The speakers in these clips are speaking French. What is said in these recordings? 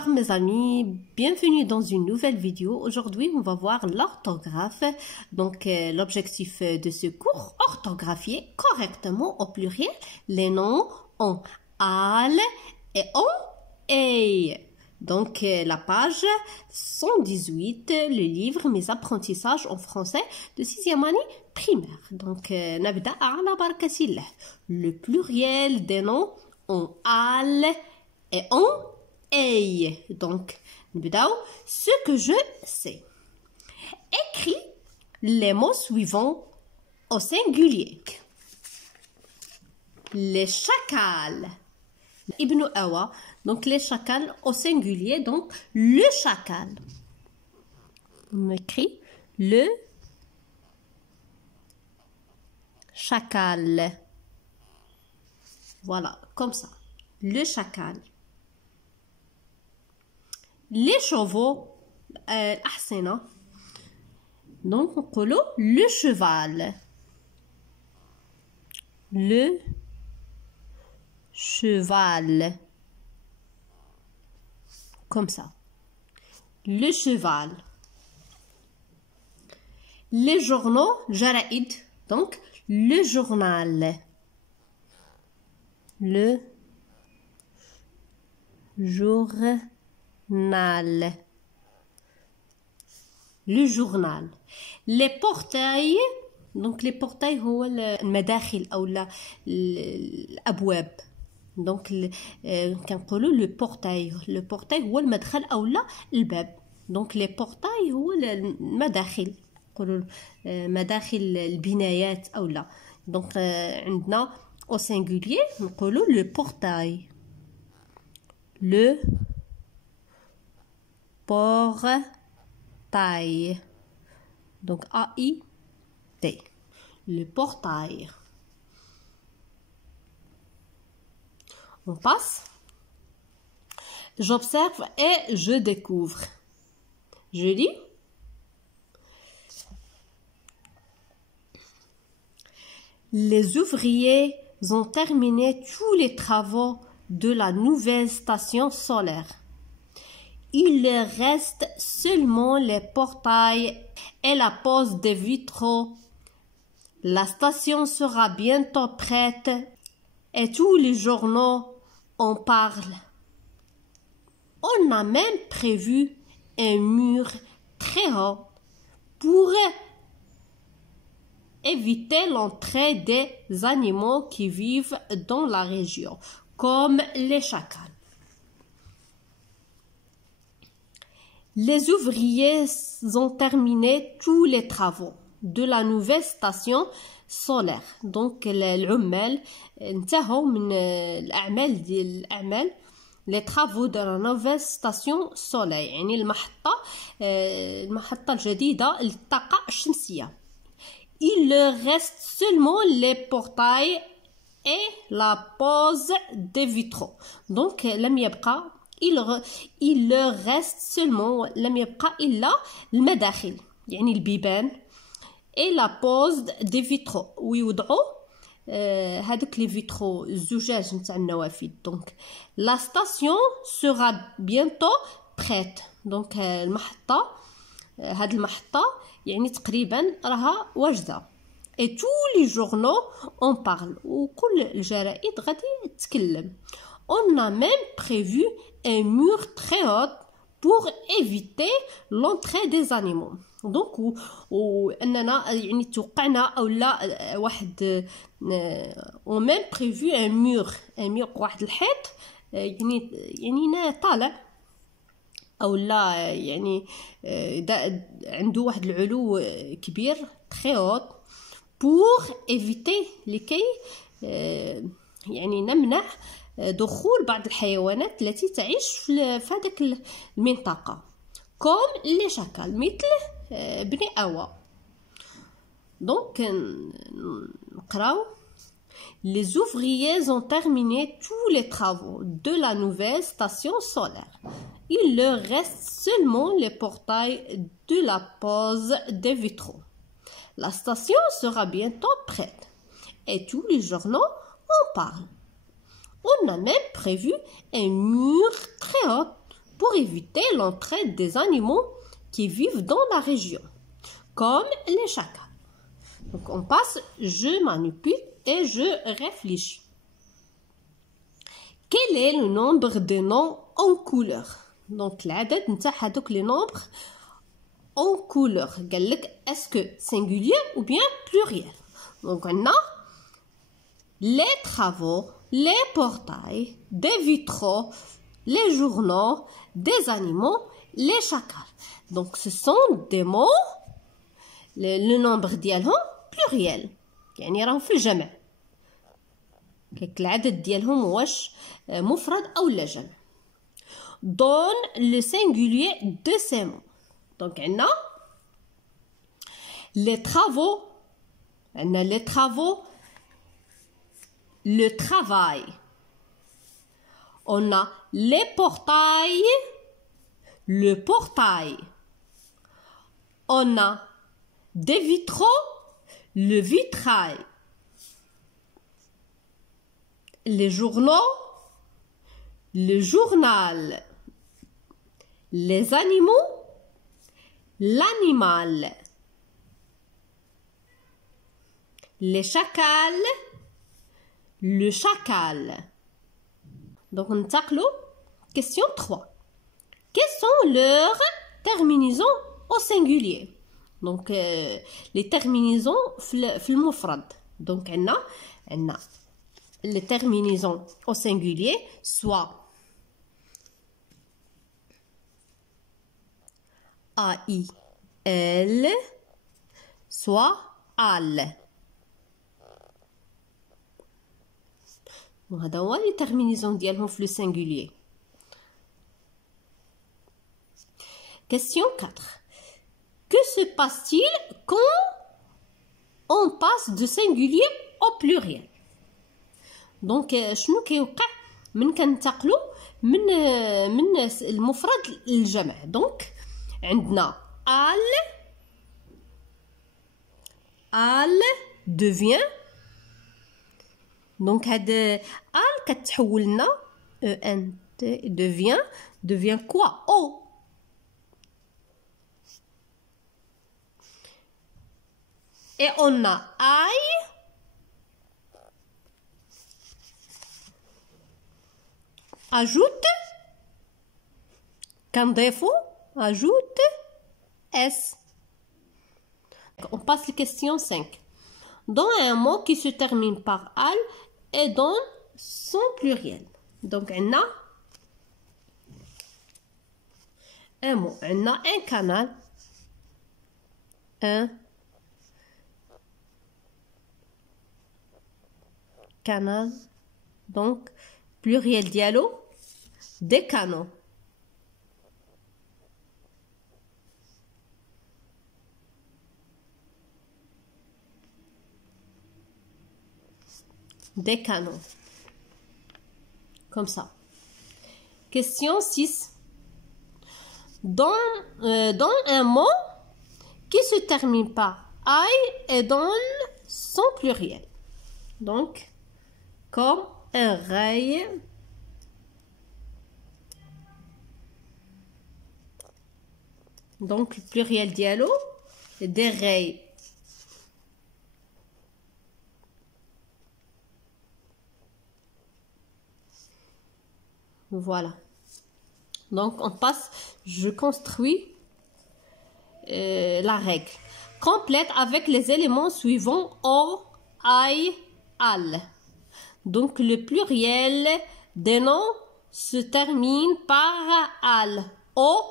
Bonsoir mes amis, bienvenue dans une nouvelle vidéo. Aujourd'hui, on va voir l'orthographe. Donc, l'objectif de ce cours, orthographier correctement au pluriel les noms en al et en ei. Donc, la page 118, le livre Mes apprentissages en français de 6e année primaire. Donc, نبدأ على بركة الله. Le pluriel des noms en al et en ei. Donc, ce que je sais. Écris les mots suivants au singulier. Les chacals. Ibn Awa. Donc, les chacals au singulier. Donc, le chacal. On écrit le chacal. Voilà, comme ça. Le chacal. Les chevaux, الأحصنة. Donc, on dit le cheval. Le cheval. Comme ça. Le cheval. Les journaux, jaraïd. Donc, le journal. Le journal. Le journal. Les portails. Donc, les portails, c'est المداخل أو الأبواب. Donc, كنقولوا le portail. Le portail هو المدخل أو الباب. Donc, les portails هو المداخل. نقولوا مداخل البنايات أو لا. Donc, عندنا au singulier نقولوا le portail. Le portail. Donc, A-I-T. Le portail. On passe. J'observe et je découvre. Je lis. Les ouvriers ont terminé tous les travaux de la nouvelle station solaire. Il leur reste seulement les portails et la pose des vitraux. La station sera bientôt prête et tous les journaux en parlent. On a même prévu un mur très haut pour éviter l'entrée des animaux qui vivent dans la région, comme les chacals. Les ouvriers ont terminé tous les travaux de la nouvelle station solaire. Donc, العمال انتهوا من الأعمال ديال الأعمال les travaux de la nouvelle station solaire. يعني المحطة الجديدة للطاقة الشمسية. Il leur reste seulement les portails et la pose des vitraux. Donc, لم يبقى il leur reste seulement لم يبقى إلا المداخل يعني البيبان et la pose des vitraux ويوضعوا هذوك les vitraux الزجاج نتاع النوافذ. Donc la station sera bientôt prête. Donc المحطة هاد المحطة يعني تقريبا راها واجدة. Et tous les journaux en parlent. وكل الجرائد غادي تتكلم. On a même prévu un mur très haut pour éviter l'entrée des animaux. Donc واننا يعني توقعنا او لا واحد on même prévu un mur واحد الحيط يعني طالع او لا يعني عنده واحد العلو كبير très haut pour éviter لكي يعني نمنع دخول بعض الحيوانات التي تعيش في هذيك المنطقة comme les chacals مثل بني أوا. Donc نقراو. Les ouvriers ont terminé tous les travaux de la nouvelle station solaire. Il leur reste seulement les portails de la pose des vitraux. La station sera bientôt prête et tous les journaux en parlent. On a même prévu un mur très haut pour éviter l'entrée des animaux qui vivent dans la région, comme les chacals. Donc on passe, je manipule et je réfléchis. Quel est le nombre de noms en couleur? Donc العدد نتاع هذوك les nombres en couleur. قال لك est-ce que singulier ou bien pluriel? Donc on a les travaux, les portails, des vitraux, les journaux, des animaux, les chacals. Donc ce sont des mots le nombre ديالهم pluriel. يعني راهم في الجمع. العدد ديالهم واش مفرد او لا جمع. Donne le singulier de ces mots. Donc on a les travaux, le travail. On a les portails, le portail. On a des vitraux, le vitrail. Les journaux, le journal. Les animaux, l'animal. Les chacals, le chacal. Donc on tacle. Question 3. Quelles sont leurs terminaisons au singulier? Donc les terminaisons في المفرد. Donc on a les terminaisons au singulier, soit A-I-L, soit al. وهذا هو les terminaisons ديالهم في le singulier. Question 4. Que se passe-t-il quand on passe de singulier au pluriel? Donc شنو كيوقع من كنتقلوا من المفرد للجمع؟ دونك عندنا al devient donc هاد al كتحول لنا ent devient quoi? O. Et on a I ajoute كنضيفو ajoute S. On passe à la question 5. Dans un mot qui se termine par al et dans son pluriel. Donc on a un mot, on a un canal, un canal, donc pluriel dialogue, des canaux. Des canaux. Comme ça. Question 6. Dans un mot qui se termine par I et dans son pluriel. Donc, comme un rail. Donc, pluriel dialogue, des rails. Voilà. Donc, on passe, je construis la règle. Complète avec les éléments suivants O, I, al. Donc, le pluriel des noms se termine par al. O,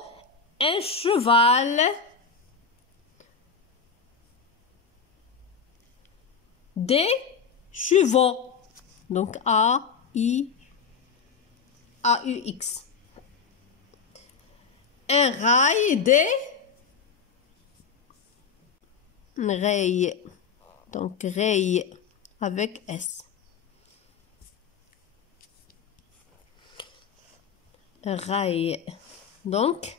un cheval. Des chevaux. Donc, A, I, A-U-X. Un rail des rails. Donc, rail avec S. Rail. Donc,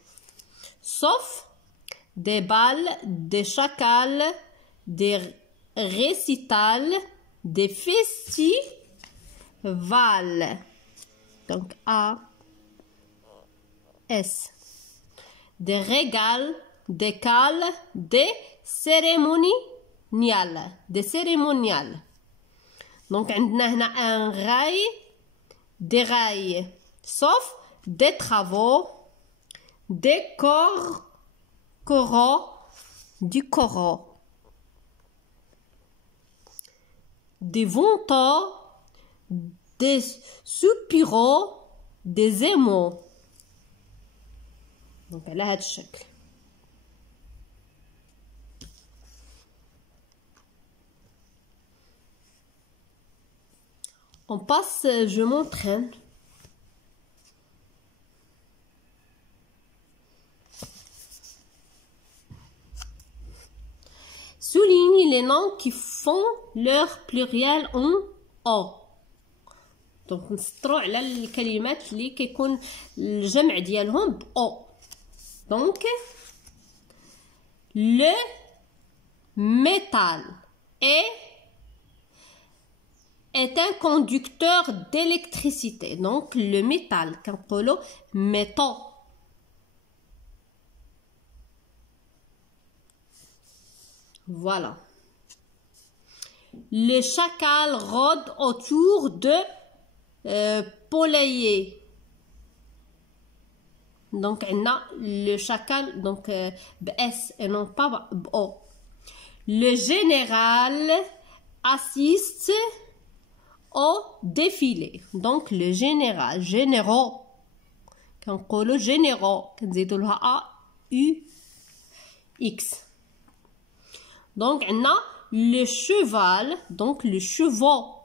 sauf des balles, des chacals, des récitals, des festivals. Donc, A, S. Des régals, des cales, des cérémoniales. Des cérémoniales. Donc, on a un rail, des rails, sauf des travaux, des coraux, du coraux, des vantaux, des soupiraux, des émaux. Donc, على هذا الشكل. On passe, je m'entraîne. Souligne les noms qui font leur pluriel en O. Donc نسطروا على الكلمات اللي كيكون الجمع ديالهم ب O. Donc le métal est un conducteur d'électricité. Donc le métal كنقولوا métaux. Voilà. Le chacal rôde autour de poulailler. Donc, on a le chacal, donc S et non pas O. Le général assiste au défilé. Donc, le général, généraux. Quand on dit le généraux, on dit A, U, X. Donc, on a le cheval, donc le chevaux.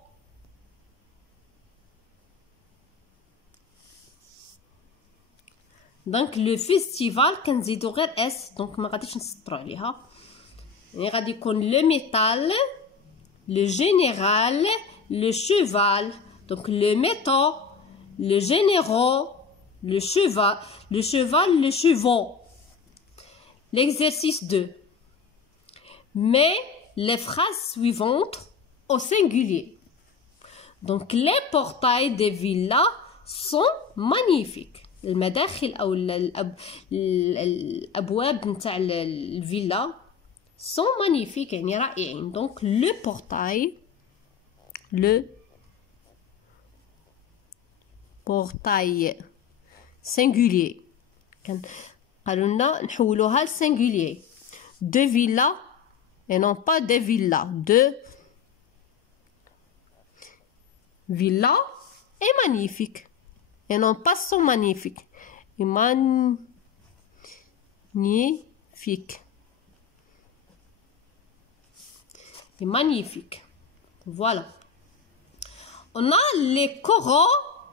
Donc le festival كنزيدو غير اس دونك ما غاديش نسطرو عليها يعني غادي يكون le métal le général le cheval donc le métaux le généraux le cheval le chevaux. L'exercice 2. Mets les phrases suivantes au singulier. Donc les portails des villas sont magnifiques. المداخل او الابواب نتاع الفيلا sont magnifiques يعني رائعين. Donc le portail singulier قالوا لنا نحولوها لسنجولير de villa et non pas des villas. De villa est magnifique et non pas sont magnifiques. Et magnifique. Et magnifique. Voilà. On a les coraux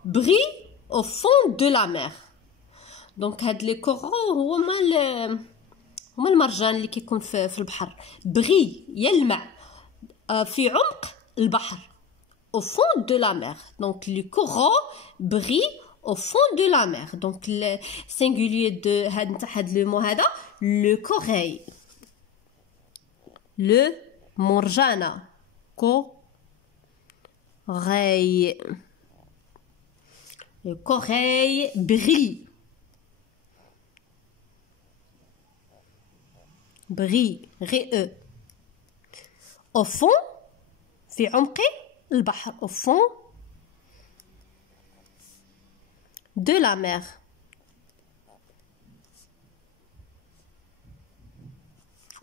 brillent au fond de la mer. Donc هاد les coraux هما المرجان اللي كيكون في البحر. بري يلمع في عمق البحر. Au fond de la mer. Donc les coraux brillent au fond de la mer. Donc le singulier de le mot هذا le corail. Le morjana. Corail. Le corail brille. Brille. Ré-e. Au fond. في عمق البحر. Au fond de la mer.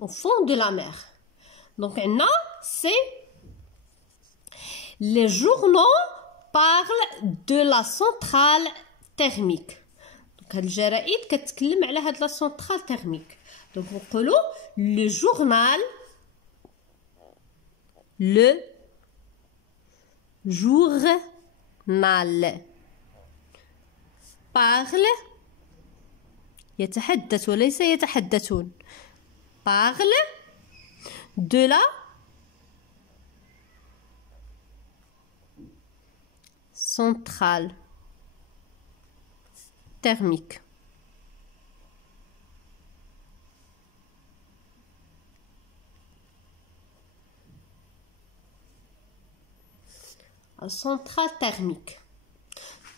Au fond de la mer. Donc, c'est les journaux parlent de la centrale thermique. Donc, الجرائد كتكلم على هاد la centrale thermique. Donc, نقولوا le journal parle يتحدث وليس يتحدثون parle de la centrale thermique. Centrale thermique.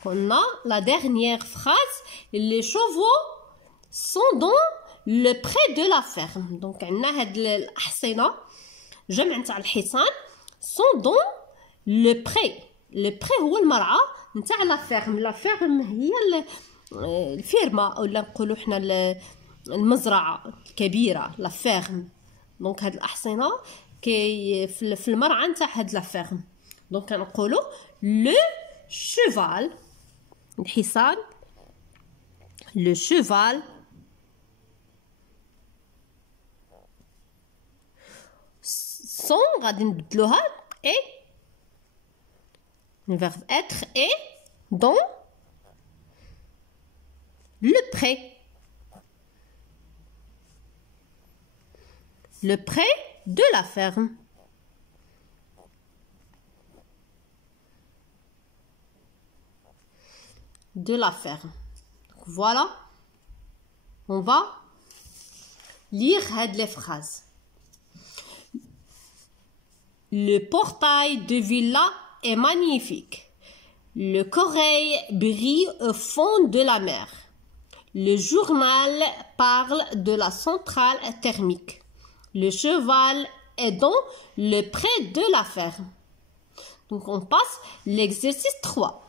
On a la dernière phrase. Les chevaux sont dans le pré de la ferme. Donc, on a هاد الأحصنة جمع نتاع الحصان sont dans le pré. Le pré هو المرعى نتاع لا فيرم. لا فيرم هي الفيرما ولا نقولوا حنا المزرعة الكبيرة لا فيرم. دونك هاد الأحصنة كي في المرعى نتاع هاد لا فيرم. دونك كنقولوا لو شيفال الحصان لو شيفال sont غادي نبدلوها et le verbe être est dans le pré. Le pré de la ferme. De la ferme. Donc, voilà. On va lire les phrases. Le portail de villa est magnifique. Le corail brille au fond de la mer. Le journal parle de la centrale thermique. Le cheval est dans le pré de la ferme. Donc on passe l'exercice 3.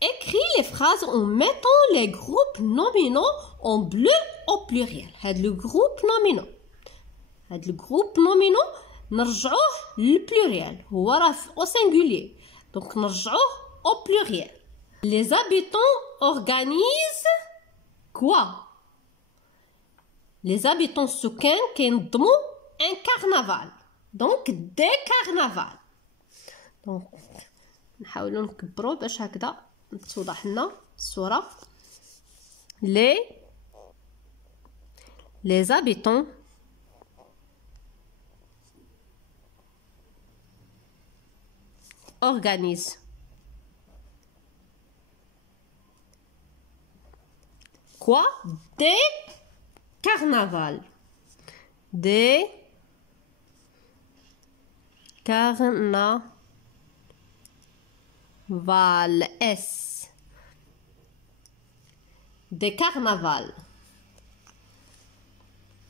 Écris les phrases en mettant les groupes nominaux en bleu au pluriel. هاد le groupe nominaux. هاد le groupe nominaux نرجعوه للpluriel. هو راه au singulier. Donc نرجعوه au pluriel. Les habitants organisent quoi? Les habitants soukain كينظموا un carnaval. Donc des carnavals. Donc نحاولوا نكبروا باش هكذا توضح لنا الصورة. Les habitants organisent quoi? Des carnavals. Des carnavals. Des carnavals.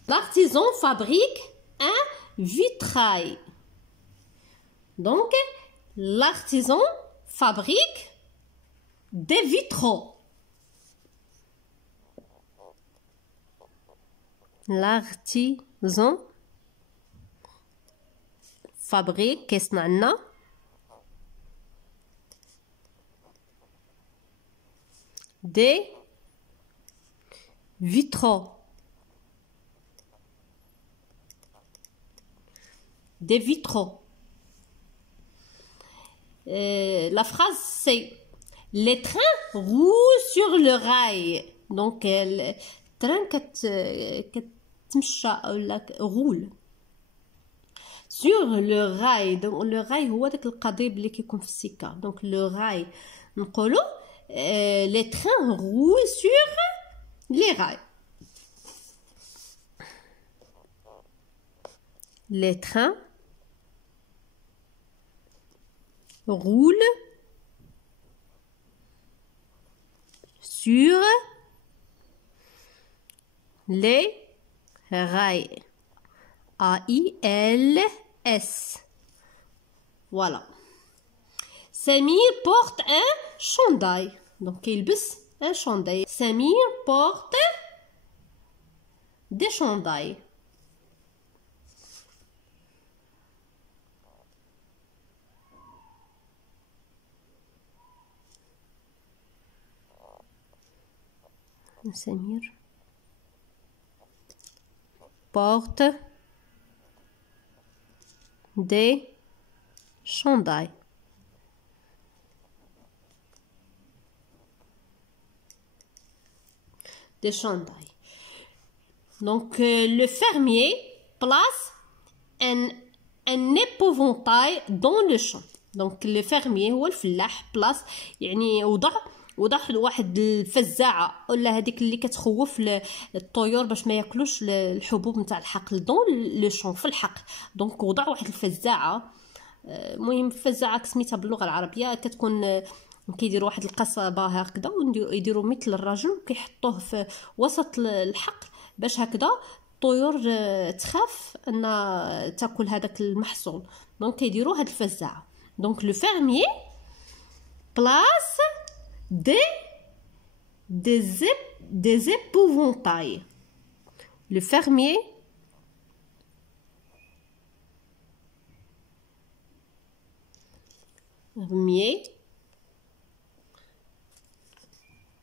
L'artisan fabrique un vitrail. Donc, l'artisan fabrique des vitraux. L'artisan fabrique كيصنع des vitraux. Des vitraux. La phrase c'est les trains roulent sur le rail. Donc le train كتمشى ولا roule sur le rail. Donc le rail هو داك القضيب اللي كيكون في السكه. Donc le rail نقولوا les trains roulent sur les rails. Les trains roulent sur les rails. A-I-L-S. Voilà. Samir porte un chandail. Donc, il bus un chandail. Samir porte des chandails. Samir porte des chandails. Des chandails. Donc le fermier place un épouvantail dans le champ. Donc le fermier هو الفلاح بلاص يعني وضع واحد الفزاعه ولا هذيك اللي كتخوف الطيور باش ما ياكلوش الحبوب نتاع الحقل دون لو شون في الحقل. دونك وضع واحد الفزاعه المهم فزاعه سميتها باللغه العربيه، كتكون كيديروا واحد القصبه هكذا ويديروا مثل الرجل وكيحطوه في وسط الحقل باش هكذا الطيور تخاف ان تاكل هذاك المحصول. دونك كيديروا هاد الفزاعه. دونك لو فيرميي بلاص des épouvantails. Le fermier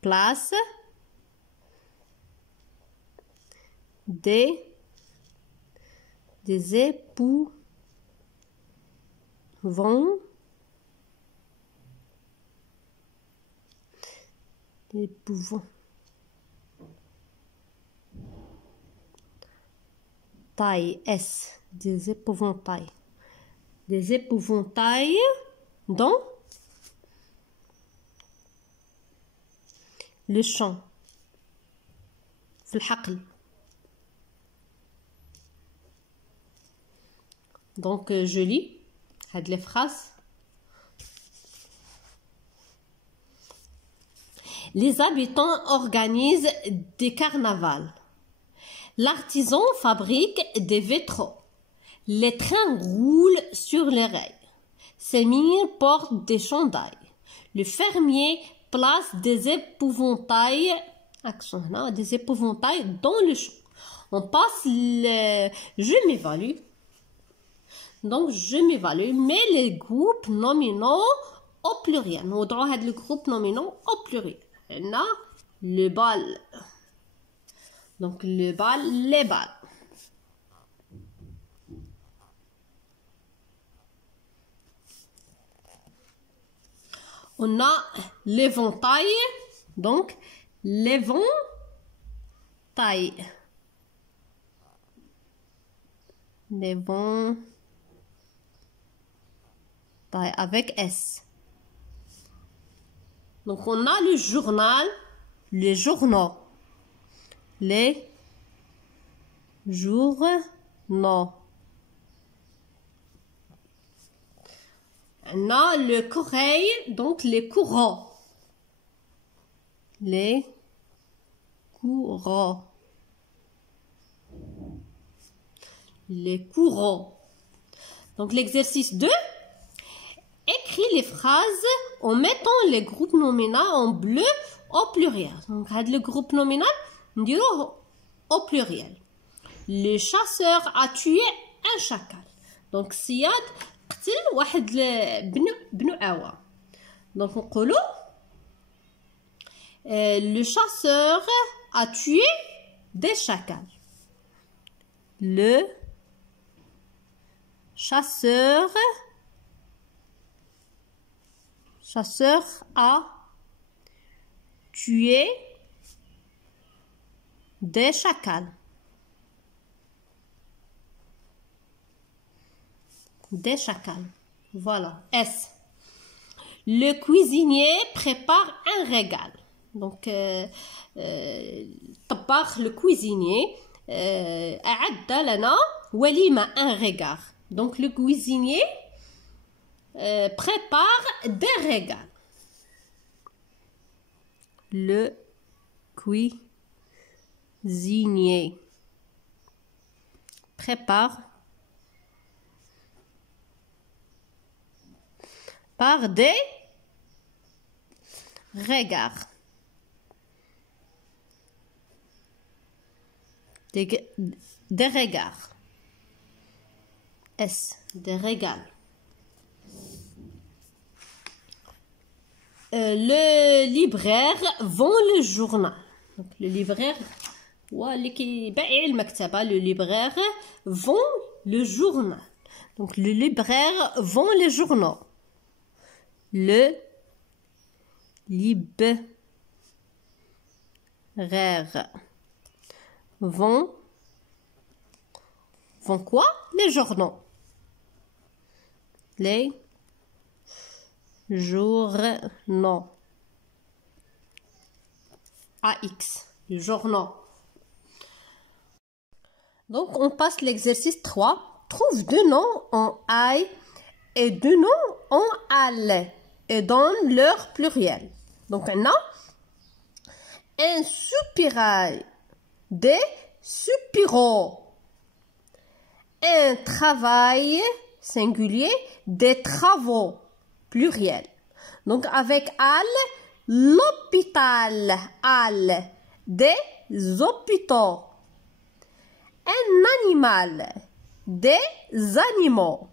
place des des épouvantails dans le champ في الحقل. Donc je lis هاد les phrases. Les habitants organisent des carnavals. L'artisan fabrique des vitraux. Les trains roulent sur les rails. Ces mines portent des chandails. Le fermier place des épouvantails dans le champ. On passe je m'évalue. Donc je m'évalue, mais les groupes nominaux au pluriel. Nous avons le groupe nominaux au pluriel. On a le bal. Donc le bal, les balles. On a l'éventail. Donc l'éventail. L'éventail avec S. Donc on a le journal, les journaux. Les journaux. On a le courrier, donc les courants. Les courants. Les courants. Donc l'exercice 2. Écris les phrases en mettant les groupes nominaux en bleu au pluriel. Donc le groupe nominal au pluriel. Le chasseur a tué un chacal. Donc Siad قتل واحد بنو عوا. Donc نقولوا le chasseur a tué des chacals. Le chasseur a tué des chacals. Des chacals. Voilà. S. Le cuisinier prépare un régal. Donc, le cuisinier أعد لنا وليمة un régal. Donc, le cuisinier prépare des régals. Le cuisinier prépare par des regards. Des regards. S. Des regards. Le libraire vend le journal. Donc, le libraire, le libraire vend le journal. Donc, le libraire vend les journaux. Le libraire vend quoi? Les journaux. Les journaux. AX, les journaux. Donc, on passe l'exercice 3. Trouve deux noms en I et deux noms en al et donnent leur pluriel. Donc, on a un soupirail, des soupiraux. Un travail singulier, des travaux pluriel. Donc, avec al, l'hôpital, al, des hôpitaux. Un animal, des animaux.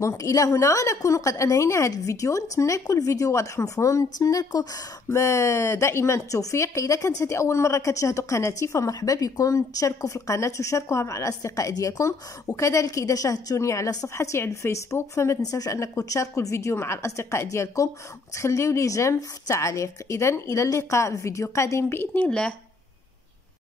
دونك الى هنا نكون قد انهينا هذا الفيديو. نتمنى يكون الفيديو واضح ومفهوم. نتمنى لكم دائما التوفيق. اذا كانت هذه اول مره كتشاهدوا قناتي فمرحبا بكم، تشاركوا في القناه وشاركوها مع الاصدقاء ديالكم، وكذلك اذا شاهدتوني على صفحتي على الفيسبوك فما تنساوش انكم تشاركوا الفيديو مع الاصدقاء ديالكم وتخليوا لي جيم في التعليق. اذا الى اللقاء في فيديو قادم باذن الله.